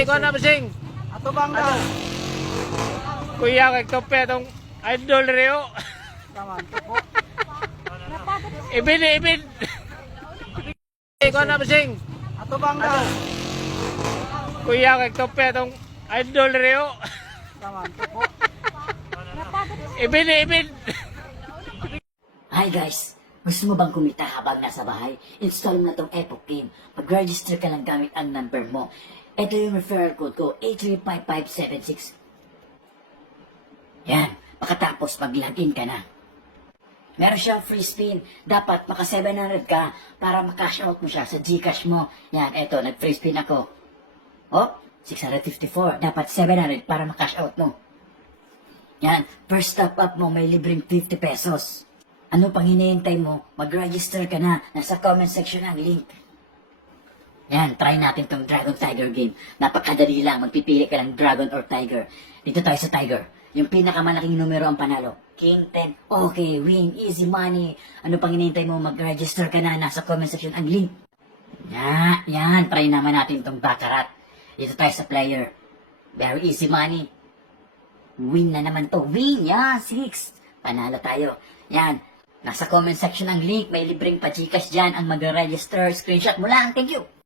Ikaw na basing. Ato bang daw? Kuya kay tope tong idol reo. Taman to po. Ibin. Ikaw na basing. Ato bang daw? Kuya kay tope tong idol reo. Taman to po. Ibin. Hi guys! Gusto mo bang kumita habang nasa bahay? Install mo na tong Epoch Game. Mag-register ka lang gamit ang number mo. Ito yung referral code ko, 835576. Yan, makatapos mag-login ka na. Meron siyang free spin. Dapat maka 700 ka para makash out mo siya sa Gcash mo. Yan, eto, nag-free spin ako. Oh, 654. Dapat 700 para makash out mo. Yan, first top up mo may libreng 50 pesos. Ano pang hinihintay mo? Mag-register ka na. Nasa comment section ang link. Yan, try natin tong Dragon Tiger game. Napakadali lang. Magpipili ka ng Dragon or Tiger. Dito tayo sa Tiger. Yung pinakamalaking numero ang panalo. King 10. Okay, win. Easy money. Ano pang hinihintay mo? Mag-register ka na. Nasa comment section ang link. Yan. Try naman natin tong Baccarat. Dito tayo sa player. Very easy money. Win na naman to. Win! Yan, 6. Panalo tayo. Yan. Nasa comment section ang link. May libreng pa-Gcash dyan ang mag-register. Screenshot mo lang. Thank you!